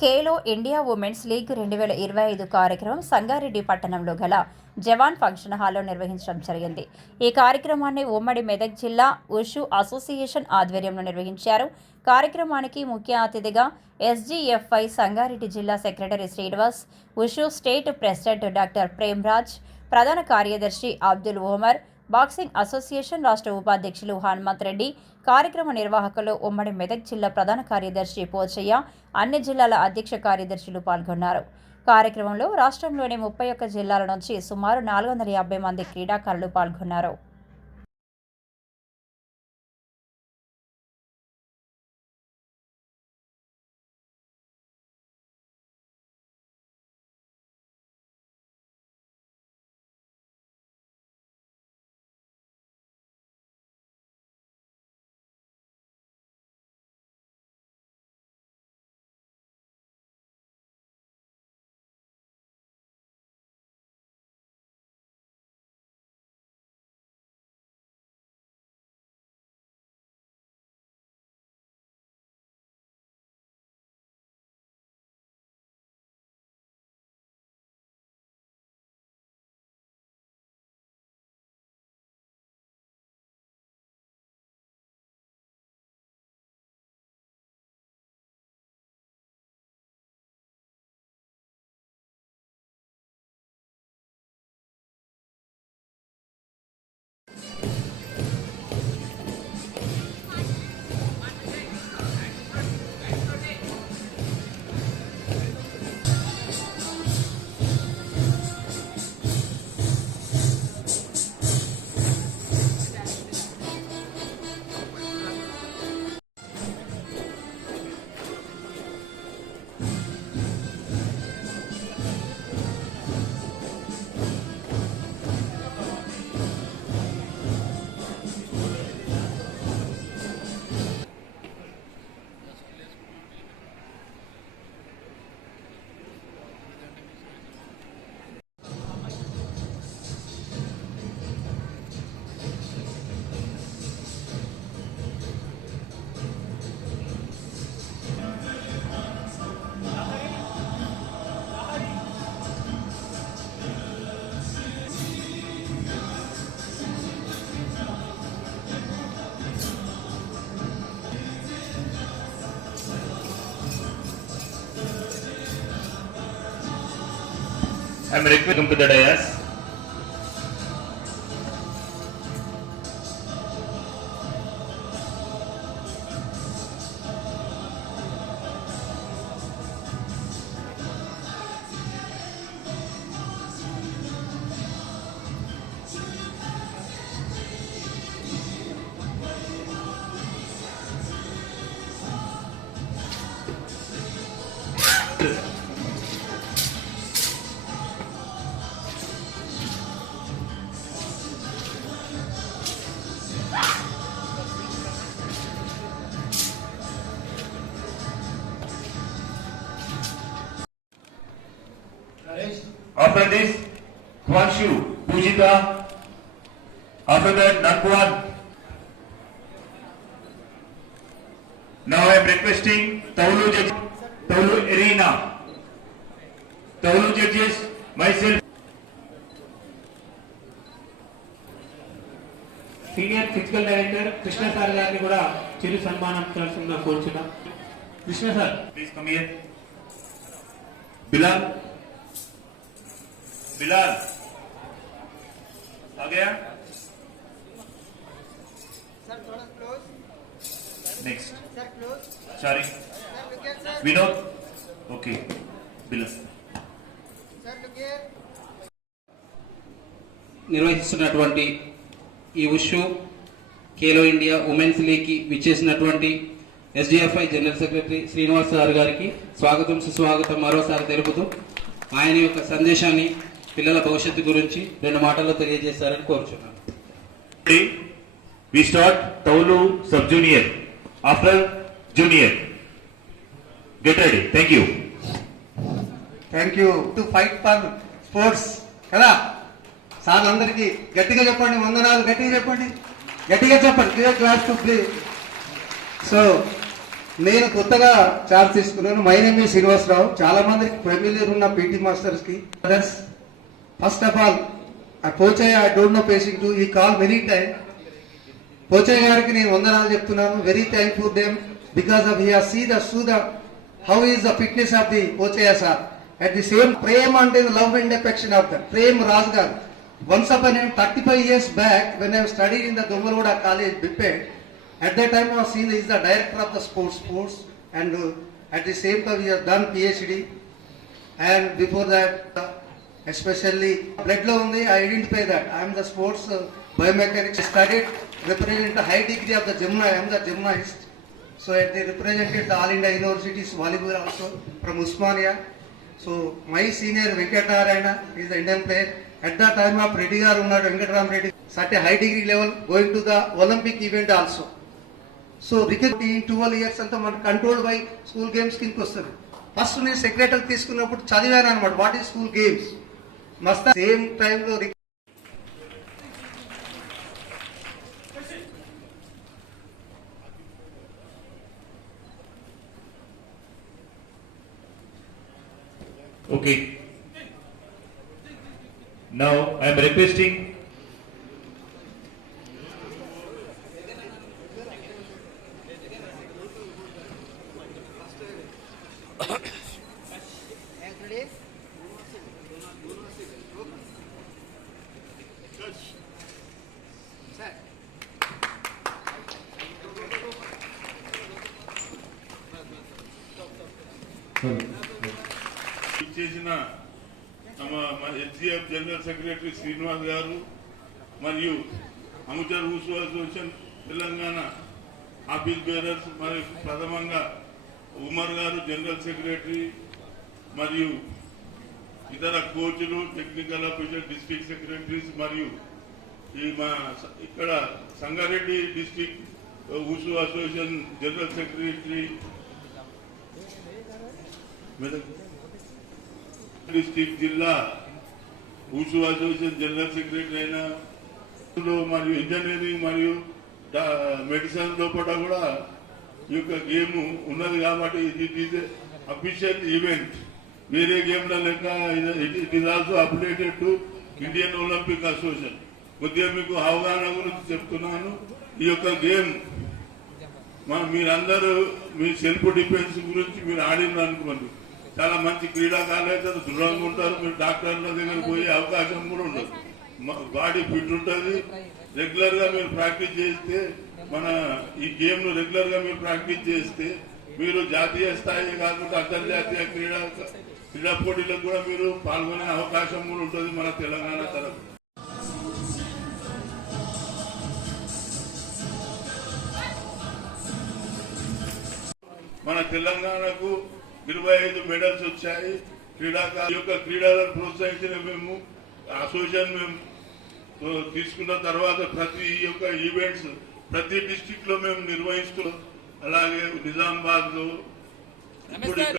Khelo India women's league రెండు వేల ఇరవై ఐదు కార్యక్రమం సంగారెడ్డి పట్టణంలో గల జవాన్ ఫంక్షన్ హాల్లో నిర్వహించడం జరిగింది. ఈ కార్యక్రమాన్ని ఉమ్మడి మెదక్ జిల్లా ఉషు అసోసియేషన్ ఆధ్వర్యంలో నిర్వహించారు. కార్యక్రమానికి ముఖ్య అతిథిగా ఎస్జీఎఫ్ఐ సంగారెడ్డి జిల్లా secretary Srinivas wushu state president doctor Premraj ప్రధాన కార్యదర్శి అబ్దుల్ ఓమర్ బాక్సింగ్ అసోసియేషన్ రాష్ట్ర ఉపాధ్యక్షులు హనుమంత్ రెడ్డి కార్యక్రమ నిర్వాహకులు ఉమ్మడి మెదక్ జిల్లా ప్రధాన కార్యదర్శి పోచయ్య అన్ని జిల్లాల అధ్యక్ష కార్యదర్శులు పాల్గొన్నారు. కార్యక్రమంలో రాష్ట్రంలోని ముప్పై ఒక్క జిల్లాల నుంచి సుమారు నాలుగు వందల యాభై మంది క్రీడాకారులు పాల్గొన్నారు. I'm requesting to the dais. After this, Kwanshu, Pujita. After that, Nakwan. Now I am requesting Taulu judge, Taulu Arena. Taulu judges, myself. Senior physical director Krishna sir గారిని కూడా చిరు సన్మానం చేయాల్సిందిగా కోరుచున్నాం Krishna sir Please come here. Bilal. Bilal. आ गया Sir, थोड़ा close. Next Sir, close. Sorry. Sir, look at sir. Vinod okay Bilal Sir, look here. నిర్వహిస్తున్నటువంటి ఈ ఉషు ఖేలో ఇండియా ఉమెన్స్ లీగ్కి విచ్చేసినటువంటి SDFI general secretary Srinivas sir గారికి స్వాగతం సుస్వాగతం మరోసారి తెలుపుతూ ఆయన యొక్క సందేశాన్ని పిల్లల భవిష్యత్తు గురించి రెండు మాటల్లో తెలియజేస్తారని కోరుచున్నాను Ready? We start Taulu sub junior. After junior. Get ready. Thank you. Thank you to fight for sports కదా సార్లందరికీ గట్టిగా చెప్పండి వందనాలు గట్టిగా చెప్పండి గట్టిగా చెప్పండి clear class to play so నేను కొత్తగా చార్జ్ తీసుకున్నాను మై నేమ్ శ్రీనివాసరావు చాలా మందికి ఫెమిలియర్ ఉన్న PT మాస్టర్స్కి first of all ah Pochaiah I don't know pacing to ఈ కాల్ వెరీ టైం పోచయ్య గారికి నేను వందనాలు చెప్తున్నాను. Very thank for them because of here see the so the how is the fitness of the Pochaiah sir at the same Prem అంటే love and affection of the Prem Raj గారు once up నేను thirty five years back when I study in the Dongalaguda college బిప్పే at that time I was seen is the director of sports sports sports and uh, at the same done PhD and before that especially బ్లడ్లో ఉంది I identify that I'm the sports biomechanic study represent high degree of the జిమ్నా I'm the gymnast so at the representative all India universities volleyball also from Osmania so my senior Venkatanarayana is the Indian player at the time of Reddy గారు ఉన్నాడు Venkatarama Reddy సట్ high degree level going to the Olympic event also so racket ఈ twelve years అంతా మన control by school games కిందకి వస్తుంది first నేను secretary తీసుకున్నప్పుడు చదివాను అనమాట వాట్ ఈస్ స్కూల్ గేమ్స్ મસ્ત સેમ ટાઈમ તો Okay. Now I am requesting చేసిన మన హెచ్సిఎఫ్ జనరల్ సెక్రటరీ శ్రీనివాస్ గారు మరియు amateur wushu association Telangana office bearers మరియు ప్రథమంగా ఉమర్ గారు జనరల్ సెక్రటరీ మరియు ఇతర కోచ్లు టెక్నికల్ ఆఫీసర్ డిస్ట్రిక్ట్ సెక్రటరీస్ మరియు ఈ మా ఇక్కడ Sangareddy district wushu association general secretary district జిల్లా ఊసు అసోసియేషన్ జనరల్ సెక్రటరీ అయిన మరియు ఇంజనీరింగ్ మరియు మెడిసిన్ లోపల కూడా ఈ యొక్క గేమ్ ఉన్నది కాబట్టి ఇట్ ఈస్ అఫీషియల్ ఈవెంట్ వేరే గేమ్ల లెక్క it is also updated to Indian Olympic association కొద్దిగా మీకు అవగాహన గురించి చెప్తున్నాను. ఈ యొక్క గేమ్ మా మీరందరూ మీ సెల్ఫ్ డిఫెన్స్ గురించి మీరు ఆడినారు అనుకోండి. చాలా మంచి క్రీడాకారులు అయితే దృఢంగా ఉంటారు మీరు డాక్టర్ల దగ్గర పోయే అవకాశం కూడా ఉండదు. బాడీ ఫిట్ ఉంటుంది. రెగ్యులర్గా మీరు ప్రాక్టీస్ చేస్తే మన ఈ గేమ్ను రెగ్యులర్గా మీరు ప్రాక్టీస్ చేస్తే మీరు జాతీయ స్థాయి కాకుండా అంతర్జాతీయ క్రీడా క్రీడా పోటీలకు కూడా మీరు పాల్గొనే అవకాశం కూడా ఉంటుంది మన తెలంగాణ తరఫు మన తెలంగాణకు ఇరవై ఐదు మెడల్స్ వచ్చాయి. క్రీడాకారు యొక్క క్రీడలను ప్రోత్సహించిన మేము అసోసియేషన్ మేము తీసుకున్న తర్వాత ప్రతి ఈ యొక్క ఈవెంట్స్ ప్రతి డిస్టిక్లో మేము నిర్వహిస్తూ అలాగే నిజామాబాద్లో ఇప్పుడు ఇక్కడ